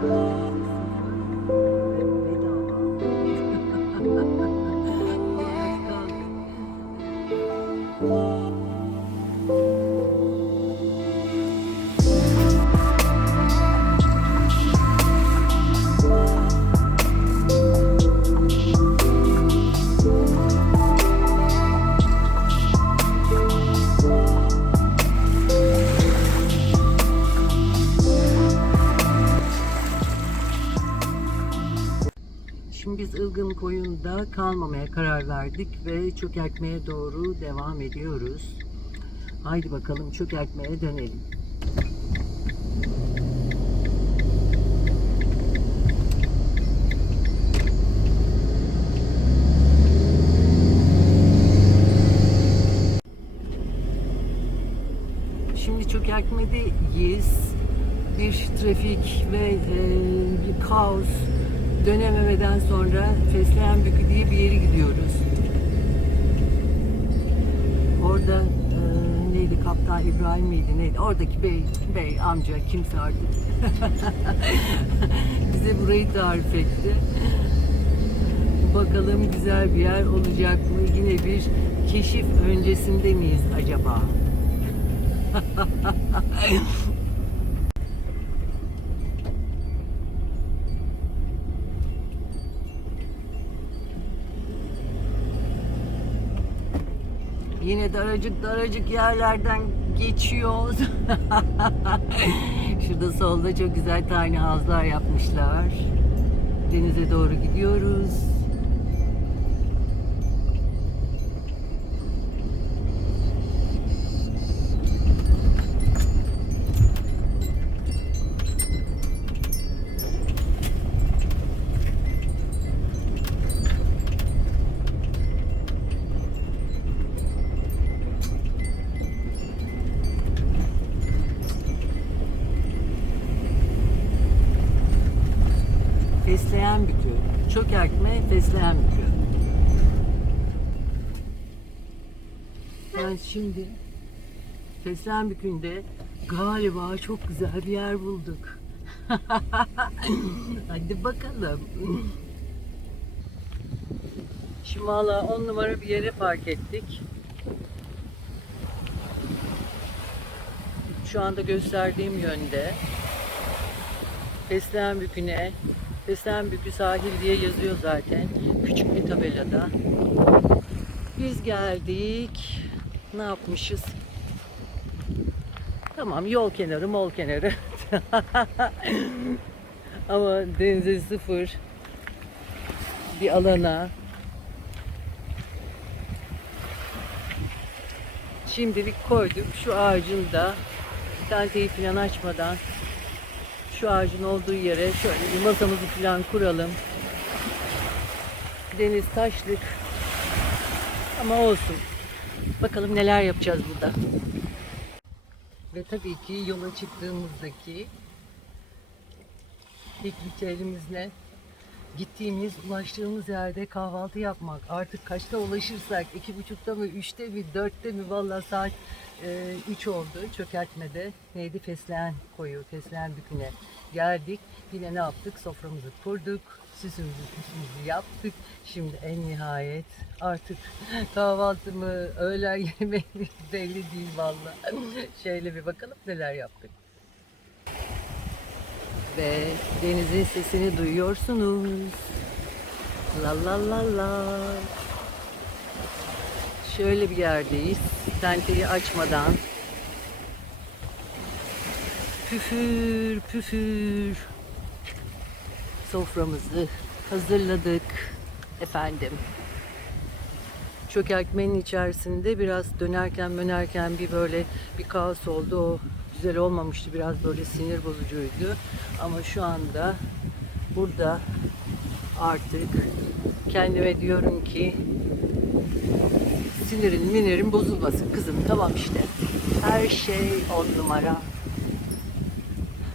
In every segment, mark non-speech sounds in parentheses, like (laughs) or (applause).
Şimdi biz Ilgın Koyun'da kalmamaya karar verdik ve çökertmeye doğru devam ediyoruz. Haydi bakalım çökertmeye dönelim. Şimdi çökertmedeyiz. Bir trafik ve e, bir kaos dönememeden sonra Fesleğen Bükü diye bir yere gidiyoruz. Orada e, neydi Kaptan İbrahim miydi neydi? Oradaki bey, bey amca kimse artık (laughs) bize burayı tarif etti. Bakalım güzel bir yer olacak mı? Yine bir keşif öncesinde miyiz acaba? (laughs) Yine daracık daracık yerlerden geçiyoruz. (laughs) Şurada solda çok güzel tiny house'lar yapmışlar. Denize doğru gidiyoruz. Fesleğen bükü. Çökertme fesleğen bükü. Ben şimdi fesleğen bükünde galiba çok güzel bir yer bulduk. (laughs) Hadi bakalım. Şimdi valla on numara bir yere park ettik. Şu anda gösterdiğim yönde. Fesleğen Bükü'ne, Fesleğen Bükü sahil diye yazıyor zaten. Küçük bir tabelada. Biz geldik. Ne yapmışız? Tamam yol kenarı, mol kenarı. (laughs) Ama denize sıfır bir alana şimdilik koyduk. Şu ağacın da tenteyi falan açmadan şu ağacın olduğu yere şöyle bir masamızı falan kuralım. Deniz taşlık. Ama olsun. Bakalım neler yapacağız burada. Ve tabii ki yola çıktığımızdaki ilk ritüelimiz? Gittiğimiz, ulaştığımız yerde kahvaltı yapmak. Artık kaçta ulaşırsak, iki buçukta mı, üçte mi, dörtte mi? Valla saat e, üç oldu çökertmede. Neydi? Fesleğen koyu, fesleğen büküne geldik. Yine ne yaptık? Soframızı kurduk. Süsümüzü püsümüzü yaptık. Şimdi en nihayet artık kahvaltı mı, öğlen (laughs) yemeği mi belli değil valla. Şöyle bir bakalım neler yaptık. Ve denizin sesini duyuyorsunuz. La la la la. Şöyle bir yerdeyiz. Tenteyi açmadan. Püfür püfür. Soframızı hazırladık efendim. Çökertmenin içerisinde biraz dönerken dönerken bir böyle bir kaos oldu. O güzel olmamıştı. Biraz böyle sinir bozucuydu. Ama şu anda burada artık kendime diyorum ki sinirin minirin bozulmasın kızım. Tamam işte. Her şey on numara.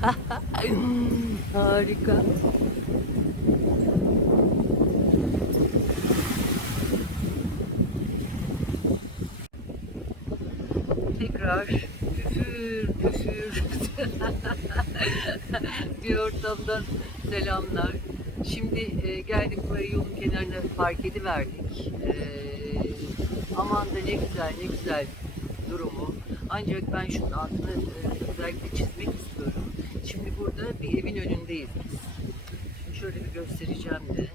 (laughs) Harika. Tekrar püfür. (laughs) bir ortamdan selamlar. Şimdi e, geldik buraya yolun kenarına park ediverdik. E, aman da ne güzel ne güzel durumu. Ancak ben şunun altını e, özellikle çizmek istiyorum. Şimdi burada bir evin önündeyiz. Şimdi şöyle bir göstereceğim de.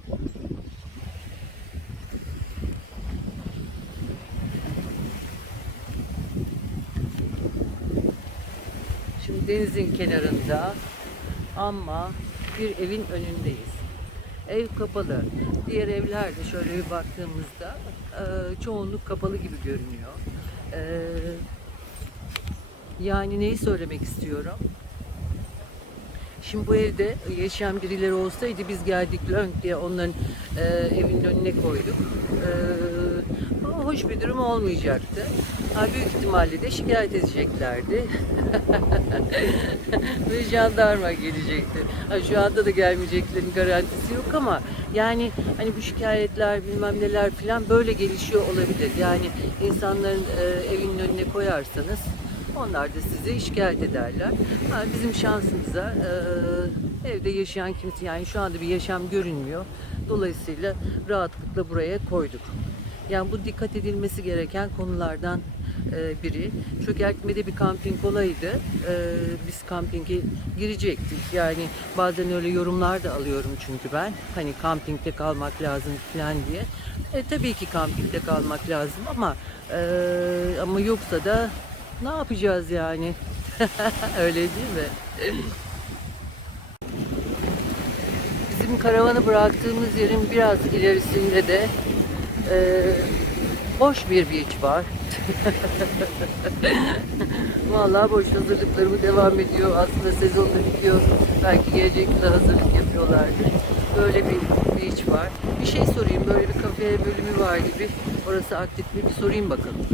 Şimdi denizin kenarında ama bir evin önündeyiz. Ev kapalı. Diğer evlerde şöyle bir baktığımızda e, çoğunluk kapalı gibi görünüyor. E, yani neyi söylemek istiyorum? Şimdi bu evde yaşayan birileri olsaydı biz geldik lönk diye onların e, evinin önüne koyduk. E, hoş bir durum olmayacaktı. Ha, büyük ihtimalle de şikayet edeceklerdi. (laughs) Ve jandarma gelecekti. Ha, şu anda da gelmeyeceklerin garantisi yok ama yani hani bu şikayetler bilmem neler falan böyle gelişiyor olabilir. Yani insanların e, evinin önüne koyarsanız onlar da size şikayet ederler. Ha, bizim şansımıza e, evde yaşayan kimse yani şu anda bir yaşam görünmüyor. Dolayısıyla rahatlıkla buraya koyduk. Yani bu dikkat edilmesi gereken konulardan e, biri. Çökertmede bir kamping olaydı. E, biz kampinge girecektik. Yani bazen öyle yorumlar da alıyorum çünkü ben. Hani kampingde kalmak lazım falan diye. E, tabii ki kampingde kalmak lazım ama e, ama yoksa da ne yapacağız yani? (laughs) Öyle değil mi? Bizim karavanı bıraktığımız yerin biraz ilerisinde de e, boş bir beach var. (laughs) Vallahi boş hazırlıklarımı devam ediyor. Aslında sezon da bitiyor. Belki gelecek yıla hazırlık yapıyorlardı. Böyle bir beach var. Bir şey sorayım. Böyle bir kafe bölümü var gibi. Orası aktif mi? Bir sorayım bakalım.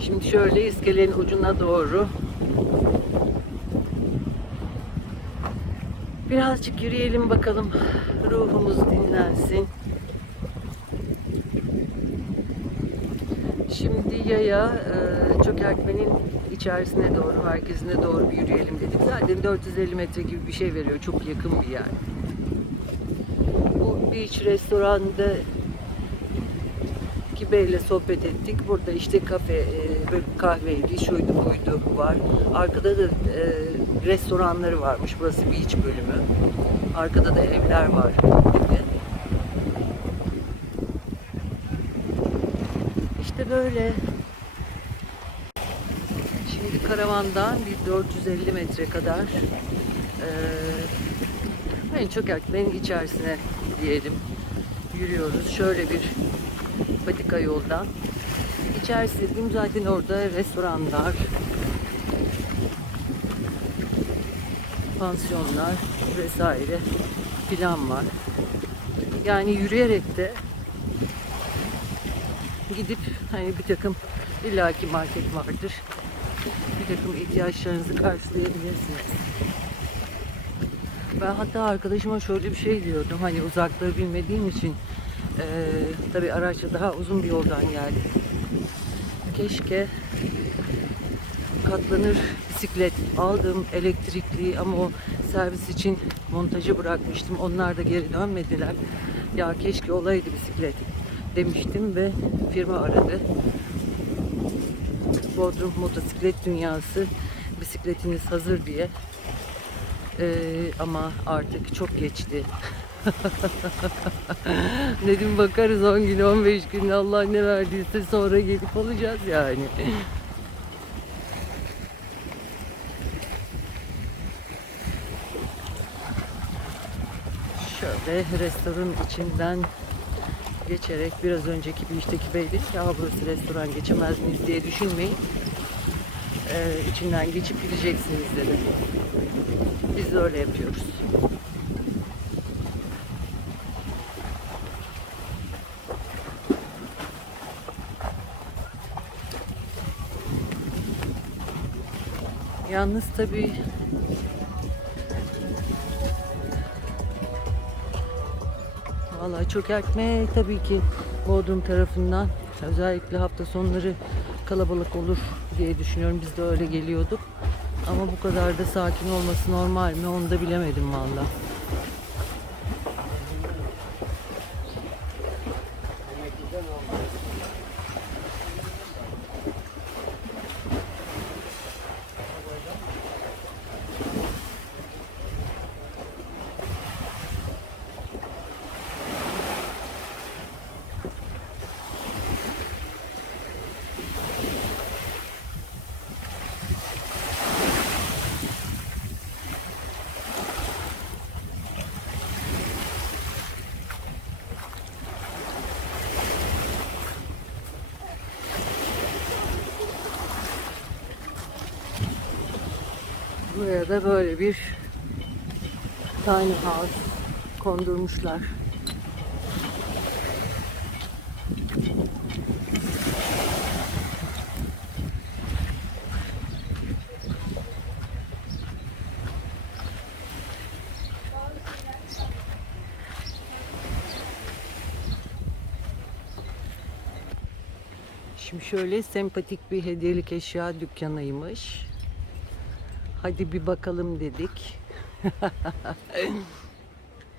Şimdi şöyle iskelenin ucuna doğru birazcık yürüyelim bakalım. Ruhumuz dinlensin. Şimdi yaya e, çökertmenin içerisine doğru, merkezine doğru bir yürüyelim dedik. Zaten 450 metre gibi bir şey veriyor. Çok yakın bir yer. Bu beach restoranda ki beyle sohbet ettik. Burada işte kafe, e, böyle kahveydi, şuydu buydu var. Arkada da e, restoranları varmış. Burası beach bölümü. Arkada da evler var dedi. İşte böyle. Şimdi karavandan bir 450 metre kadar e, en çökertmenin içerisine diyelim yürüyoruz. Şöyle bir patika yoldan. İçerisi zaten orada restoranlar, pansiyonlar vesaire plan var. Yani yürüyerek de gidip hani bir takım illaki market vardır. Bir takım ihtiyaçlarınızı karşılayabilirsiniz. Ben hatta arkadaşıma şöyle bir şey diyordum. Hani uzakları bilmediğim için ee, tabii araçla daha uzun bir yoldan geldim. Keşke katlanır bisiklet aldım elektrikli ama o servis için montajı bırakmıştım. Onlar da geri dönmediler. Ya keşke olaydı bisiklet demiştim ve firma aradı. Bodrum Motosiklet Dünyası bisikletiniz hazır diye. Ee, ama artık çok geçti. (laughs) Dedim bakarız 10 gün 15 gün Allah ne verdiyse sonra gelip alacağız yani. Şöyle restoranın içinden geçerek biraz önceki bir işteki bey dedi ki "Aa, burası restoran geçemez miyiz diye düşünmeyin. Ee, içinden geçip gideceksiniz dedi. Biz de öyle yapıyoruz. Yalnız tabii Vallahi çökertme tabii ki Bodrum tarafından özellikle hafta sonları kalabalık olur diye düşünüyorum. Biz de öyle geliyorduk. Ama bu kadar da sakin olması normal mi onu da bilemedim valla. Buraya da böyle bir tiny house kondurmuşlar. Şimdi şöyle sempatik bir hediyelik eşya dükkanıymış. Hadi bir bakalım dedik. (laughs)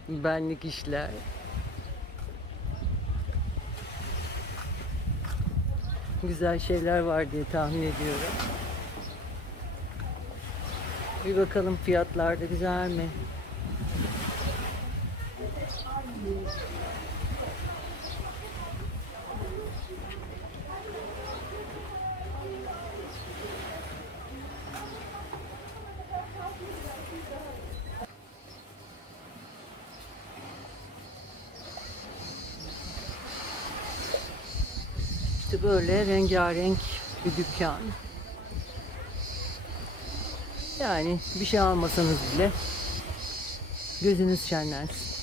Benlik işler. Güzel şeyler var diye tahmin ediyorum. Bir bakalım fiyatlar da güzel mi? İşte böyle rengarenk bir dükkan. Yani bir şey almasanız bile gözünüz şenlensin.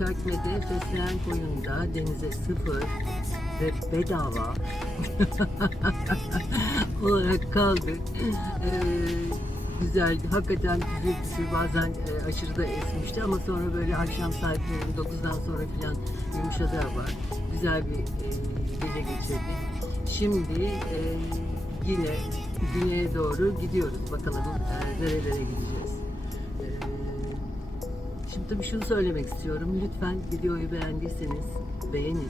Çökertmede fesleğen koyunda denize sıfır ve bedava (laughs) olarak kaldık. Ee, güzel, hakikaten püfür püfür bazen e, aşırı da esmişti ama sonra böyle akşam saatlerinin 9'dan sonra falan yumuşadı hava. Güzel bir e, gece geçirdik. Şimdi e, yine güneye doğru gidiyoruz. Bakalım e, nerelere gideceğiz. Tabii şunu söylemek istiyorum. Lütfen videoyu beğendiyseniz beğenin,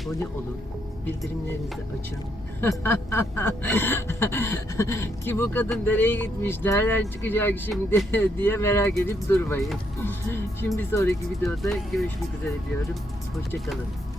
abone olun, bildirimlerinizi açın. (laughs) Ki bu kadın nereye gitmiş, nereden çıkacak şimdi (laughs) diye merak edip durmayın. Şimdi sonraki videoda görüşmek üzere diyorum. Hoşçakalın.